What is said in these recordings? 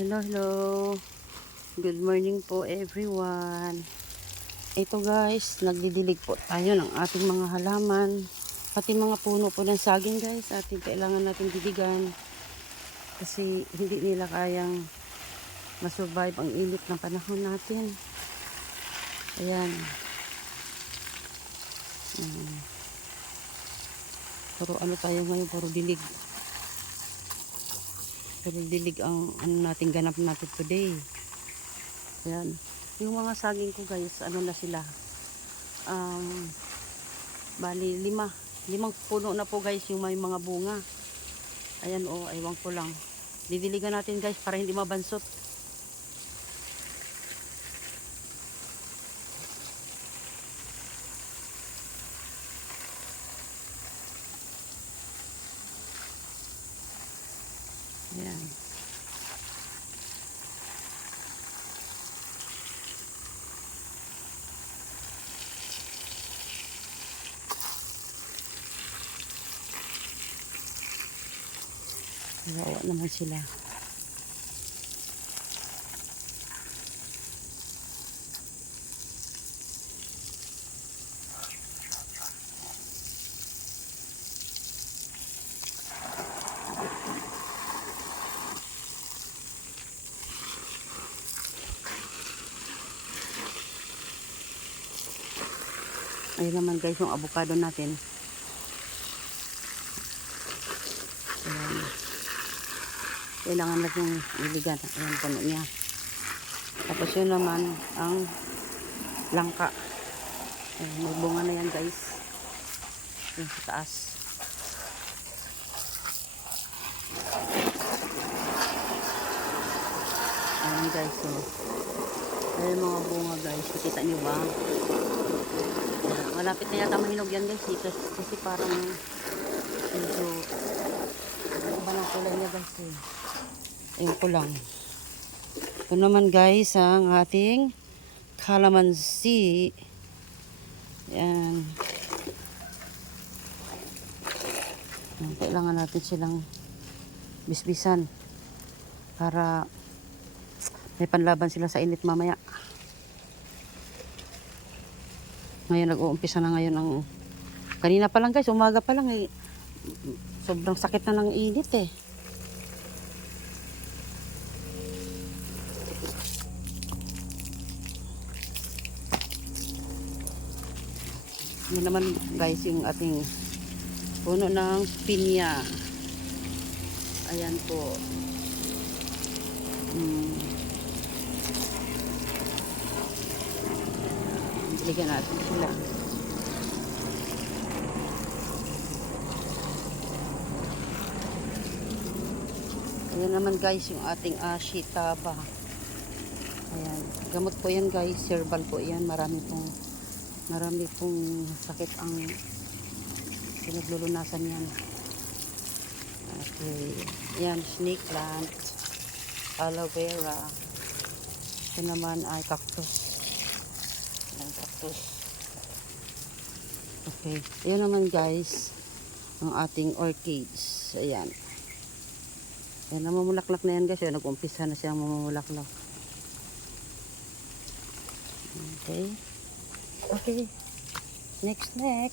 Hello, hello. Good morning po everyone. Ito guys, nagdidilig po tayo ng ating mga halaman. Pati mga puno po ng saging guys, ating kailangan natin diligan. Kasi hindi nila kayang masurvive ang init ng panahon natin. Ayan. Puro ano tayo ngayon, puro dilig. Puro dilig ang ano natin, ganap natin today. Ayan. Yung mga saging ko guys, ano na sila. Bali, limang puno na po guys yung may mga bunga. Ayan o, aywan ko lang. Didiligan natin guys para hindi mabansot. Ayan. Kawawa naman sila. Ayun naman guys yung avocado natin. Ayan. Kailangan natin iligan. Ayan, puno niya. Tapos yun naman ang langka. Ayan, may bunga na yan guys. Ayan, sa taas. Ayan guys, so. Ayan mga bunga guys. Nakita niyo ba? Ayan, malapit na yata mahinog yan guys. Kasi parang medyo iba ng kulay niya guys eh. Ayun ko lang. Ito naman guys ang ating calamansi. Ayan. Kailangan natin silang bisbisan para may panlaban sila sa init mamaya. Ngayon nag-uumpisa na ngayon ang kanina pa lang guys, umaga pa lang eh. Sobrang sakit na ng init eh. Yan naman guys yung ating puno ng pinya. Ayan po. Diligan natin sila. Ayan naman guys yung ating ashitaba. Ayan. Gamot po yan guys. Herbal po yan. Marami pong sakit ang pinaglulunasan yan. Okay. Ayan. Snake plant. Aloe vera. Ito naman ay cactus. Ayan, cactus. Okay. Ayan naman guys ang ating orchids. Ayan. Ayan, namumulaklak na yan guys. Ayan, nag-umpisa na siyang mamumulaklak. Okay. Okay. Next. Ayan.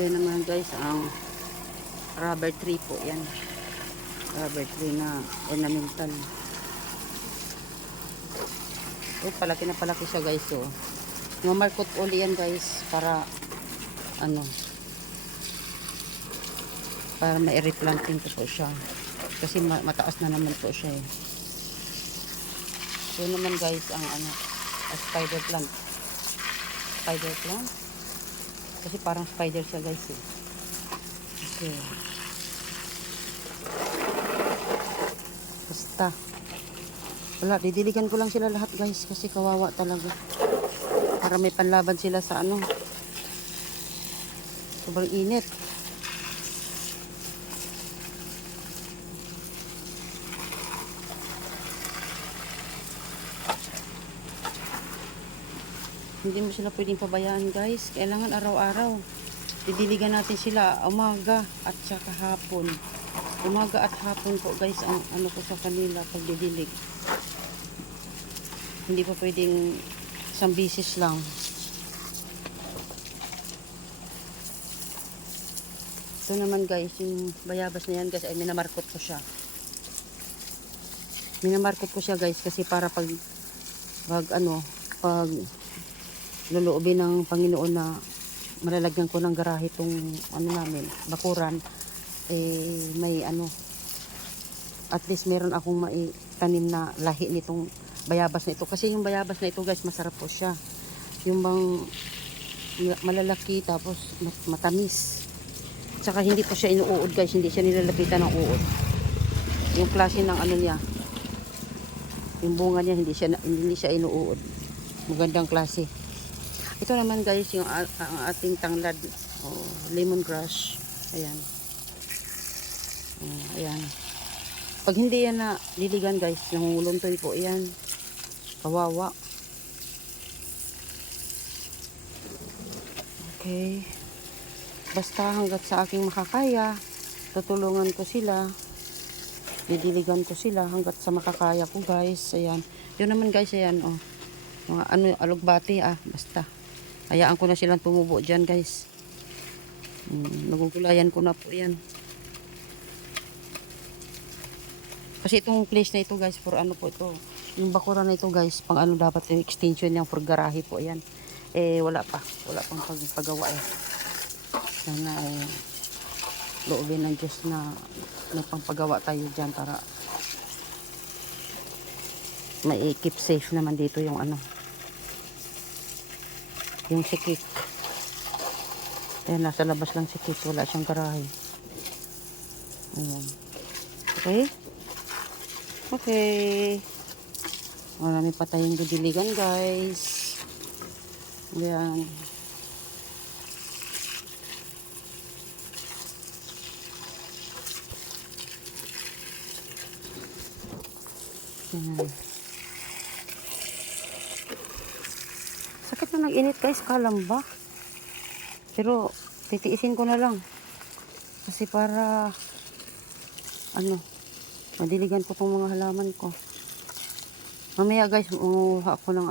Yan naman guys ang rubber tree po yan. Rubber tree na ornamental. Oh, palaki na palaki siya guys. So, mamarkot uli yan guys para ano, para ma-replanting ko po siya. Kasi mataas na naman po siya eh. So naman guys ang ano, spider plant. Spider plant. Kasi parang spider siya guys eh. Okay. Basta. Wala, didiligan ko lang sila lahat guys kasi kawawa talaga. Para may panlaban sila sa ano. Sobrang init. Hindi mo sila pwedeng pabayaan guys. Kailangan araw-araw. Didiligan natin sila umaga at saka hapon. Umaga at hapon po guys ang ano ko sa kanila pagdidilig. Hindi pa pwedeng isang bisis lang. Ito naman guys, yung bayabas na yan guys ay minamarkot ko siya. Minamarkot ko siya guys kasi para pag luluubin ng Panginoon na malalagyan ko ng garahe itong ano namin, bakuran, eh may ano, at least meron akong maitanim na lahi nitong bayabas na ito. Kasi yung bayabas na ito guys, masarap po siya. Yung bang malalaki tapos matamis. Tsaka hindi po siya inuud guys, hindi siya nilalapitan ng uod. Yung klase ng ano niya, yung bunga niya hindi siya inuud. Magandang klase. Ito naman guys, yung ang ating tanglad, lemongrass. Ayan. Ayan. Pag hindi yan na diligan guys, nangunguluntoy po yan. Kawawa. Okay. Basta hanggat sa aking makakaya, tutulungan ko sila. Didiligan ko sila hanggat sa makakaya ko guys. Ayan. Yun naman guys, ayan mga ano, alugbati basta. Hayaan ko na silang tumubo dyan guys. Nagugulayan ko na po yan. Kasi itong place na ito guys, for ano po ito. Yung bakura na ito guys, pang ano dapat yung extension yung for garahe po yan. Eh wala pa. Wala pang paggawa eh. Sana loobin ng Diyos na nagpangpagawa tayo dyan para mai-keep safe naman dito yung ano. Yung sikik. Ayan, nasa labas lang sikik. Wala siyang garahe. Ayan. Okay? Okay. Marami pa tayong didiligan guys. Ayan. Ayan. Sakit na nag-init guys, kalamba. Pero titiisin ko na lang. Kasi para madiligan ko tong mga halaman ko. Mamaya guys, umuha ako ng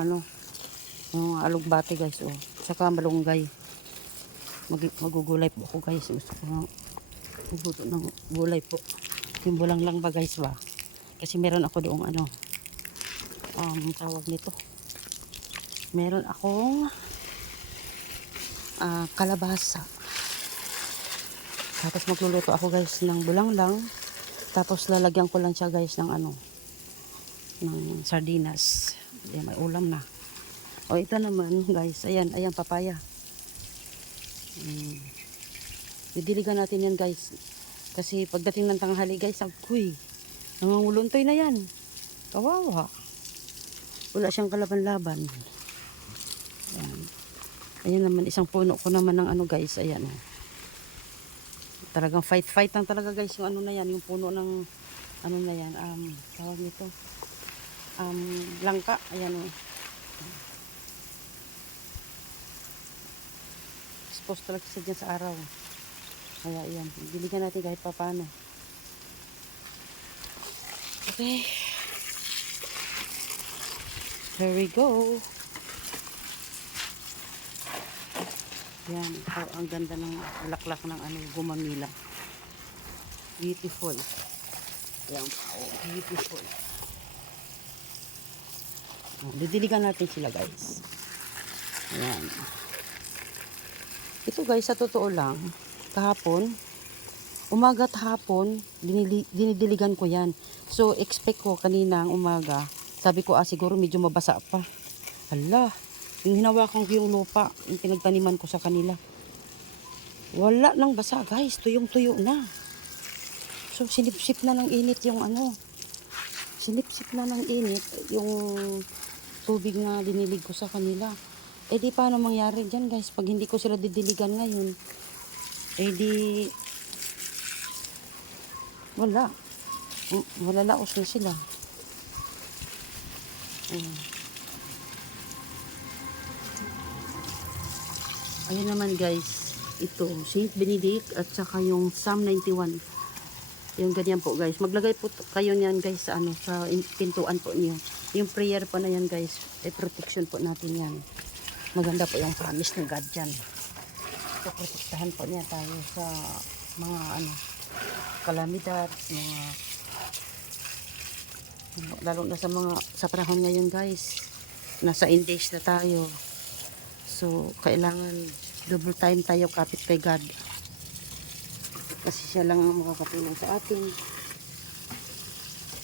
mga alugbati guys, saka malunggay. Magugulay po ako guys. Gusto ko magluto ng gulay po. Timbulang lang ba guys ba? Kasi meron ako doong tawag nito. Meron akong kalabasa. Tapos magluluto ako guys ng bulanglang. Tapos lalagyan ko lang siya guys ng ng sardinas. Ayan, may ulam na. Ito naman guys, ayan papaya. Didiligan natin yan guys. Kasi pagdating ng tanghali guys, agoy, nanganguluntoy na yan. Kawawa. Wala siyang kalaban-laban. Ayan naman, isang puno ko naman ng guys, ayan talagang fight lang talaga guys yung na yan, yung puno ng na yan, tawag nito langka, ayan exposed talaga siya dyan sa araw. Kaya ayan, diligan natin kahit pa paano. Okay, here we go. Yan, ang ganda ng laklak ng gumamila. Beautiful. Yan, beautiful. Didiligan natin sila guys. Ayan. Ito guys, sa totoo lang, kahapon, umaga at hapon, dinidiligan ko yan. So, expect ko kaninang umaga, sabi ko siguro medyo mabasa pa. Hala, yung hinawakan ko yung lupa, yung pinagtaniman ko sa kanila. Wala nang basa guys, tuyong-tuyo na. So sinipsip na ng init yung ano. Sinipsip na ng init yung tubig na dinilig ko sa kanila. Eh di paano mangyari dyan guys pag hindi ko sila didiligan ngayon? Eh di wala. Malalaos na sila. Ayun naman guys, ito, Saint Benedict at saka yung Psalm 91. Yung ganyan po guys. Maglagay po kayo niyan guys sa ano, sa pintuan po niyo. Yung prayer po na yan guys, ay protection po natin yan. Maganda po yung promise ng God dyan. So, protektahan po niya tayo sa mga ano, kalamidad, mga lalo na sa panahon ngayon guys. Nasa end days na tayo. So, kailangan double time tayo kapit kay God. Kasi siya lang ang makakatulong sa atin.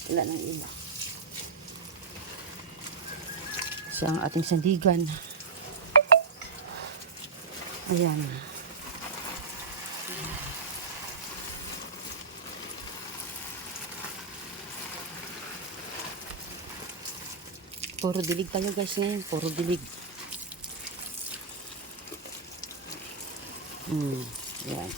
Wala nang iba. Siya ang ating sandigan. Ayan. Puro dilig tayo guys ngayon. Puro dilig. Ayan.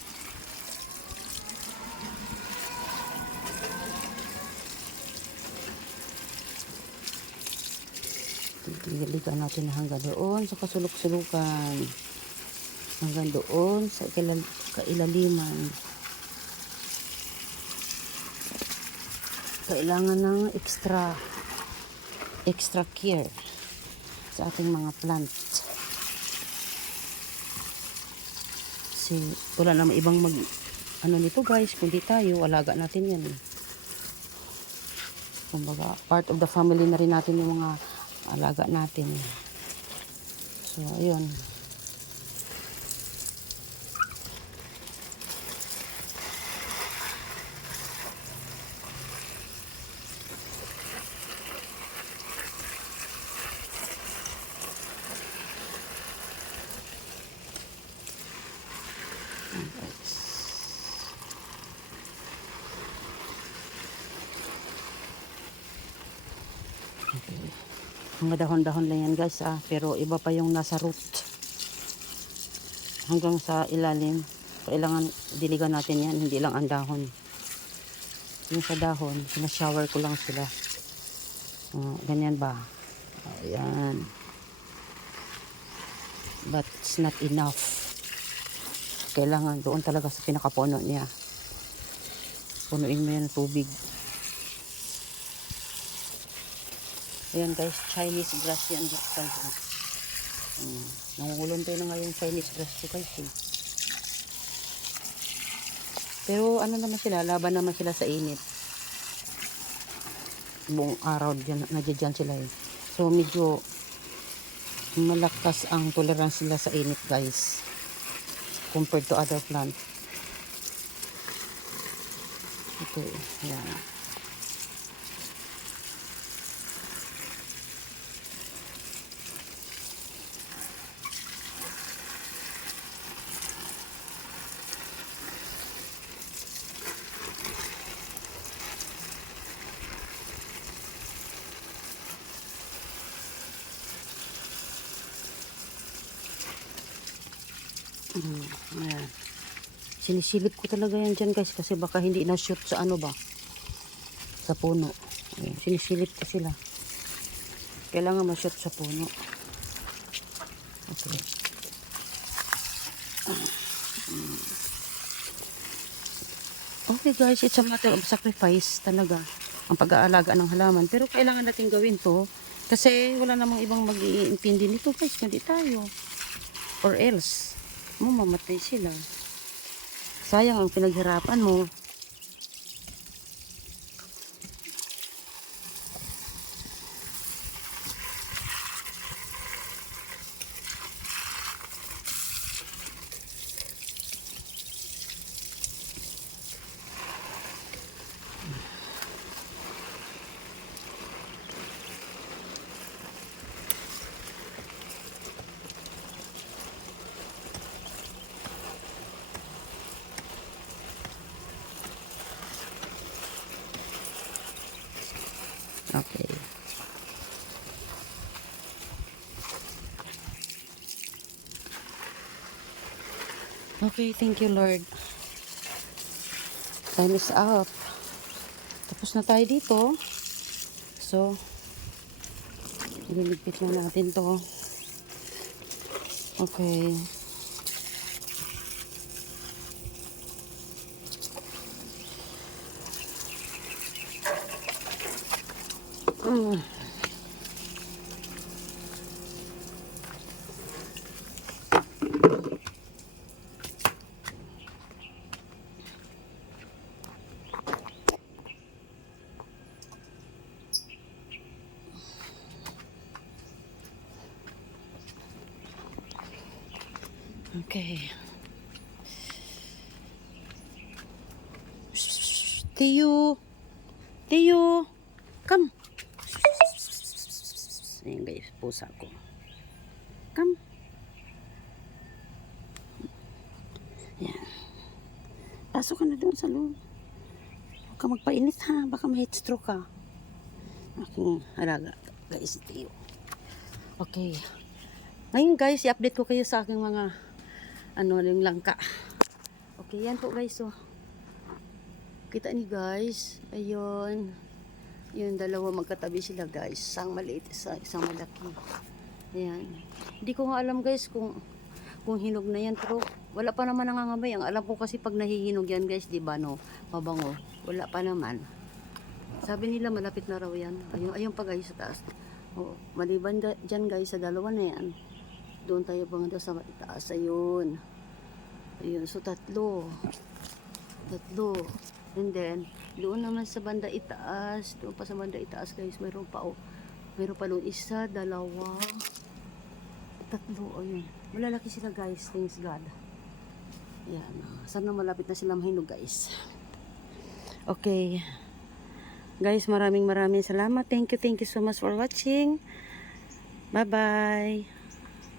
Diligan natin hanggang doon sa kasulok-sulukan. Hanggang doon sa kailaliman. Kailangan ng extra care sa ating mga plant. Kasi wala namang ibang ano nito guys, kundi tayo, alaga natin yan. Kumbaga, part of the family na rin natin yung mga alaga natin. So, ayun. Mga dahon-dahon lang yan guys pero iba pa yung nasa root hanggang sa ilalim. Kailangan diligan natin yan, hindi lang ang dahon. Yung sa dahon sinashower ko lang sila. Ganyan ba? Ayan, but it's not enough. Kailangan doon talaga sa pinakapuno niya, punuin mo yan ng tubig. Ayan guys, Chinese grass yan guys. Nangunguluntoy na nga yung Chinese grass ko guys. Pero ano naman sila, laban naman sila sa init. Buong araw dyan, nadyan sila eh. So medyo malakas ang tolerance nila sa init guys. Compared to other plant. Ito, ayan. Ayan. Sinisilip ko talaga yan dyan guys kasi baka hindi na shoot sa ano ba, sa puno. Ayan. Sinisilip ko sila, kailangan ma-shoot sa puno. Okay. Okay guys, it's a matter of sacrifice talaga ang pag-aalaga ng halaman, pero kailangan natin gawin to kasi wala namang ibang mag-iintindi nito guys kundi tayo, or else mamamatay sila. Sayang ang pinaghirapan mo. Okay, thank you Lord. Time is up. Tapos na tayo dito. So, ililigpit lang natin to. Okay. Mm. Okay. Tiyo. Tiyo. Come. Ayan guys, pusa ko. Come. Ayan. Pasok ka na doon sa loob. Huwag ka magpainit ha. Baka may heat stroke ka. Aking halaga. Guys, Tiyo. Okay. Ngayon guys, i-update ko kayo sa aking mga yung langka. Okay, yan po guys. So, kita niyo guys. Ayun. Yung dalawa magkatabi sila guys. Isang maliit, isang malaki. Ayan. Hindi ko nga alam guys kung hinog na yan. Pero wala pa naman nangangamay. Ang alam ko kasi pag nahihinog yan guys, di ba no? Mabango. Wala pa naman. Sabi nila malapit na raw yan. Ayun pa guys sa taas. O, maliban dyan guys sa dalawa na yan. Doon tayo bangda sa itaas. Ayun. Ayun. So tatlo. And then, doon naman sa banda itaas, doon pa sa banda itaas guys, mayroon pa doon isa, dalawa, tatlo, ayun. Malalaki sila guys, thanks God. Ayan, sana malapit na sila mahinog guys. Okay. Guys, maraming salamat. Thank you so much for watching. Bye-bye.